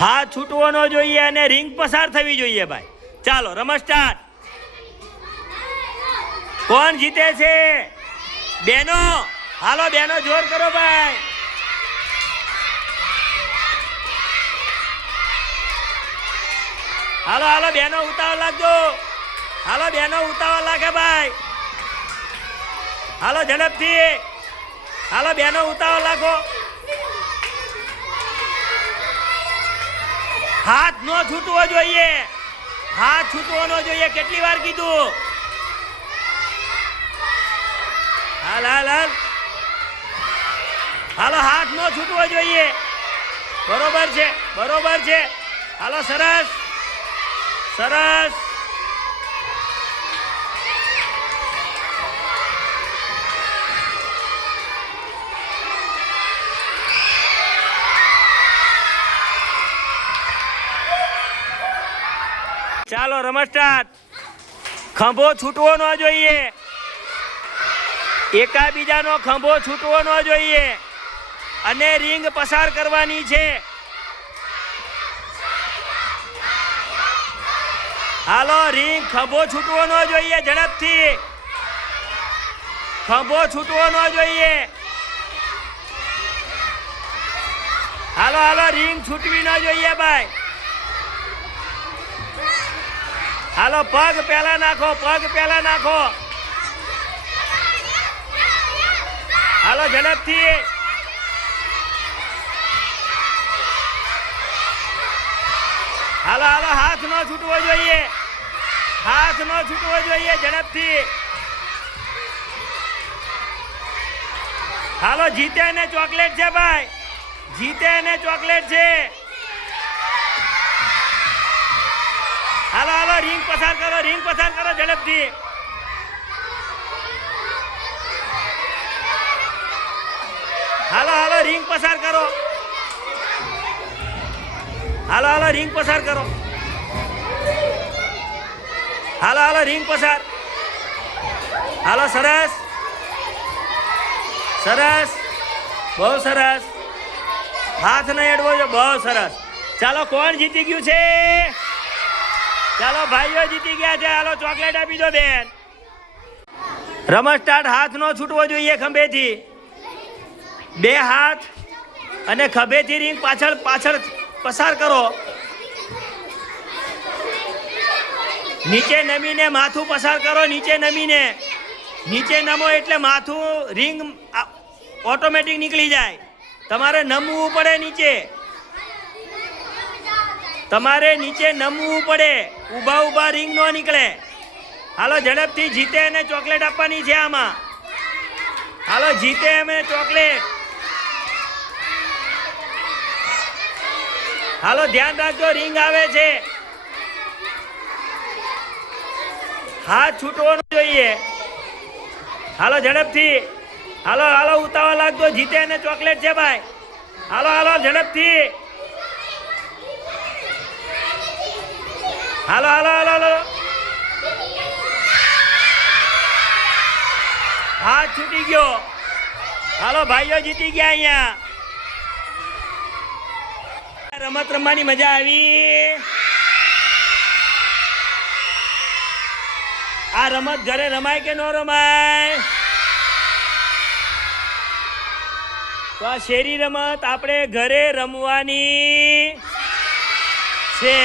હાથ છૂટવો ન જોઈએ અને રિંગ પસાર થવી જોઈએ ભાઈ. ચાલો, રમત સ્ટાર્ટ કોણ જીતે છે? બેનો, હાલો બેનો, જોર કરો ભાઈ. હાલો હાલો, બેનો ઉતાવળ લાગજો. હાલો, બેનો ઉતાવળ લાગે ભાઈ. હાલો, ઝડપથી. હાલો, બેનો ઉતાવળ લાગો. હાથ નો છૂટવો જોઈએ. હાથ છૂટવો ન જોઈએ. કેટલી વાર કીધું? હાલ હાલ હાલ. હાલો, હાથ નો છૂટવો જોઈએ. બરોબર છે બરોબર છે. હાલો, સરસ. સરસ. ચાલો રમસ્ટાર ખંભો છૂટવો ન જોઈએ. એકાબીજાનો ખંભો છૂટવો ન જોઈએ. અને રિંગ પસાર કરવાની છે. હાલો, રિંગ ખંભો છૂટવો ન જોઈએ ઝડપથી. ખંભો છૂટવો ન જોઈએ. હાલો હાલો, રિંગ છૂટવી ન જોઈએ ભાઈ. હાલો, પગ પહેલા નાખો, પગ પહેલા નાખો. હાલો, ઝડપથી. હાલો હાલો, હાથ નો છૂટવો જોઈએ. હાથ નો છૂટવો જોઈએ, ઝડપથી. હાલો, જીતે ને ચોકલેટ છે, ભાઈ. જીતે ને ચોકલેટ છે. રિંગ પસાર કરો રિંગ પસાર કરો ઝડપથી. હાલો હાલો રિંગ પસાર કરો. હાલો હાલો રિંગ પસાર કરો. હાલો હાલો રિંગ પસાર. હાલો, સરસ. સરસ. બહુ સરસ. હાથ નહીં એડવો છો બહુ સરસ. ચાલો, કોણ જીતી ગયું છે? ચાલો ભાઈઓ જીતી ગયા છે. હાલો ચોકલેટ આપી દો બેન. રમત સ્ટાર્ટ હાથ નો છૂટવો જોઈએ ખંભેથી. બે હાથ અને ખભેથી રિંગ પાછળ પાછળ પસાર કરો. નીચે નમીને માથું પસાર કરો, નીચે નમીને. નીચે નમો એટલે માથું રિંગ ઓટોમેટિક નીકળી જાય. તમારે નમવું પડે નીચે. તમારે નીચે નમવું પડે. ઊભા ઊભા રિંગ નો નીકળે. હાલો, ઝડપથી જીતે અને ચોકલેટ આપવાની છે આમાં. હાલો, જીતે અમે ચોકલેટ. હાલો, ધ્યાન રાખજો રિંગ આવે છે. હાથ છૂટવો ન જોઈએ. હાલો, ઝડપથી. હાલો હાલો, ઉતાવળ લાગજો જીતે અને ચોકલેટ છે ભાઈ. હાલો હાલો, ઝડપથી. હાલો હાલો હાલો હાલો. હાથ છૂટી ગયો. હાલો, ભાઈઓ જીતી ગયા અહીંયા. રમત રમવાની મજા આવી. આ રમત ઘરે રમાય કે ન રમાય? તો આ શેરી રમત આપણે ઘરે રમવાની છે.